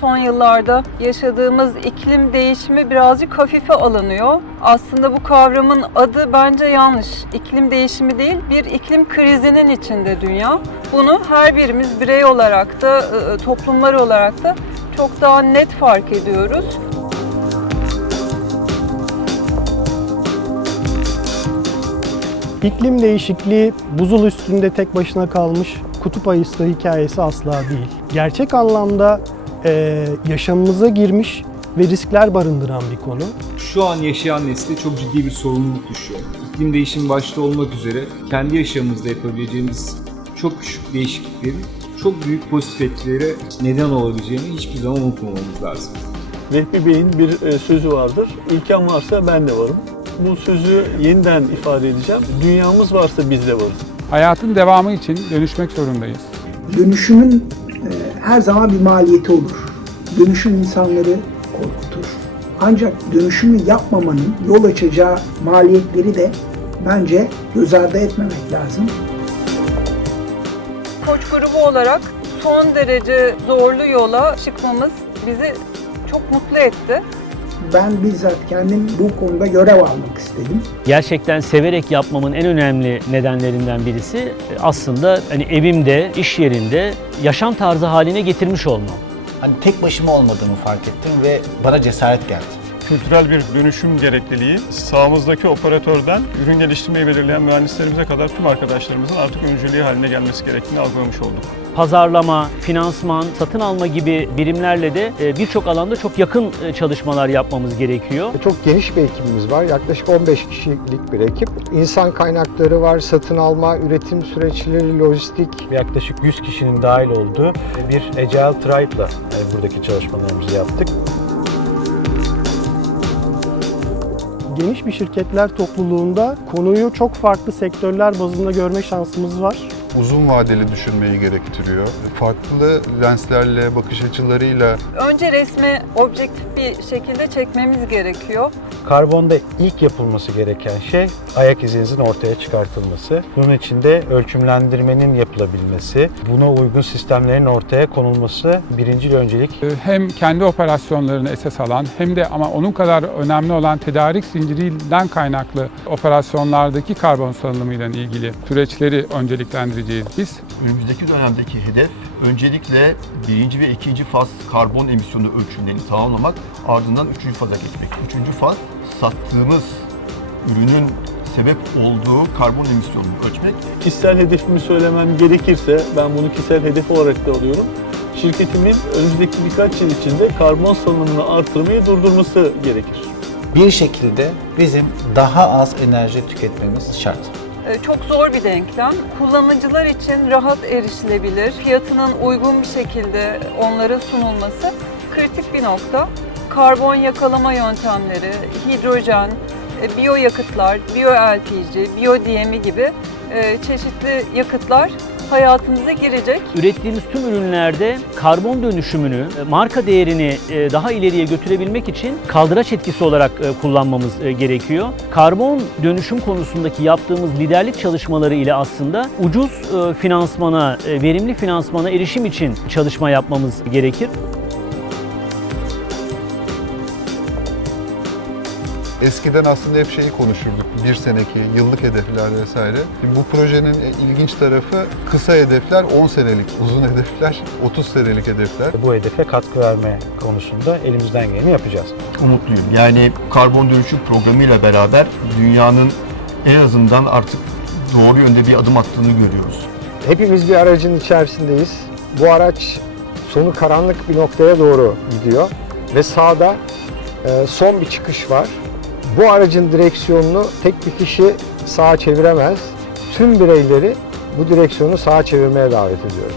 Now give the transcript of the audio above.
Son yıllarda yaşadığımız iklim değişimi birazcık hafife alınıyor. Aslında bu kavramın adı bence yanlış. İklim değişimi değil, bir iklim krizinin içinde dünya. Bunu her birimiz birey olarak da, toplumlar olarak da çok daha net fark ediyoruz. İklim değişikliği buzul üstünde tek başına kalmış kutup ayısı hikayesi asla değil. Gerçek anlamda yaşamımıza girmiş ve riskler barındıran bir konu. Şu an yaşayan nesle çok ciddi bir sorumluluk düşüyor. İklim değişimi başta olmak üzere kendi yaşamımızda yapabileceğimiz çok küçük değişikliklerin çok büyük pozitif etkilere neden olabileceğini hiçbir zaman unutmamamız lazım. Vehbi Bey'in bir sözü vardır. İlkem varsa ben de varım. Bu sözü yeniden ifade edeceğim. Dünyamız varsa biz de varız. Hayatın devamı için dönüşmek zorundayız. Dönüşümün her zaman bir maliyeti olur. Dönüşüm insanları korkutur. Ancak dönüşümü yapmamanın yol açacağı maliyetleri de bence göz ardı etmemek lazım. Koç grubu olarak son derece zorlu yola çıkmamız bizi çok mutlu etti. Ben bizzat kendim bu konuda görev almak istedim. Gerçekten severek yapmamın en önemli nedenlerinden birisi aslında evimde, iş yerinde yaşam tarzı haline getirmiş olmam. Tek başıma olmadığımı fark ettim ve bana cesaret geldi. Kültürel bir dönüşüm gerekliliği sahamızdaki operatörden ürün geliştirmeyi belirleyen mühendislerimize kadar tüm arkadaşlarımızın artık önceliği haline gelmesi gerektiğini algılamış olduk. Pazarlama, finansman, satın alma gibi birimlerle de birçok alanda çok yakın çalışmalar yapmamız gerekiyor. Çok geniş bir ekibimiz var. Yaklaşık 15 kişilik bir ekip. İnsan kaynakları var, satın alma, üretim süreçleri, lojistik. Yaklaşık 100 kişinin dahil olduğu bir Agile Tribe'la buradaki çalışmalarımızı yaptık. Geniş bir şirketler topluluğunda konuyu çok farklı sektörler bazında görme şansımız var. Uzun vadeli düşünmeyi gerektiriyor. Farklı lenslerle, bakış açılarıyla. Önce resmi objektif bir şekilde çekmemiz gerekiyor. Karbonda ilk yapılması gereken şey ayak izinizin ortaya çıkartılması. Bunun için de ölçümlendirmenin yapılabilmesi, buna uygun sistemlerin ortaya konulması birinci öncelik. Hem kendi operasyonlarını esas alan hem de ama onun kadar önemli olan tedarik zincirinden kaynaklı operasyonlardaki karbon salınımıyla ilgili süreçleri önceliklendireceğiz biz. Önümüzdeki dönemdeki hedef öncelikle birinci ve ikinci faz karbon emisyonu ölçümlerini tamamlamak, ardından üçüncü faza geçmek. Üçüncü faz sattığımız ürünün sebep olduğu karbon emisyonunu ölçmek. Kişisel hedefimi söylemem gerekirse ben bunu kişisel hedef olarak da alıyorum. Şirketimin önümüzdeki birkaç yıl içinde karbon salınımını artırmayı durdurması gerekir. Bir şekilde bizim daha az enerji tüketmemiz şart. Çok zor bir denklem. Kullanıcılar için rahat erişilebilir, fiyatının uygun bir şekilde onlara sunulması kritik bir nokta. Karbon yakalama yöntemleri, hidrojen, biyoyakıtlar, biyo-LPG, biyo-DM'i gibi çeşitli yakıtlar hayatımıza girecek. Ürettiğimiz tüm ürünlerde karbon dönüşümünü, marka değerini daha ileriye götürebilmek için kaldıraç etkisi olarak kullanmamız gerekiyor. Karbon dönüşüm konusundaki yaptığımız liderlik çalışmaları ile aslında ucuz finansmana, verimli finansmana erişim için çalışma yapmamız gerekir. Eskiden aslında hep şeyi konuşurduk, bir seneki, yıllık hedefler vesaire. Bu projenin ilginç tarafı kısa hedefler 10 senelik, uzun hedefler 30 senelik hedefler. Bu hedefe katkı verme konusunda elimizden geleni yapacağız. Umutluyum. Yani karbon dönüşüm programıyla beraber dünyanın en azından artık doğru yönde bir adım attığını görüyoruz. Hepimiz bir aracın içerisindeyiz. Bu araç sonu karanlık bir noktaya doğru gidiyor ve sağda son bir çıkış var. Bu aracın direksiyonunu tek bir kişi sağa çeviremez. Tüm bireyleri bu direksiyonu sağa çevirmeye davet ediyorum.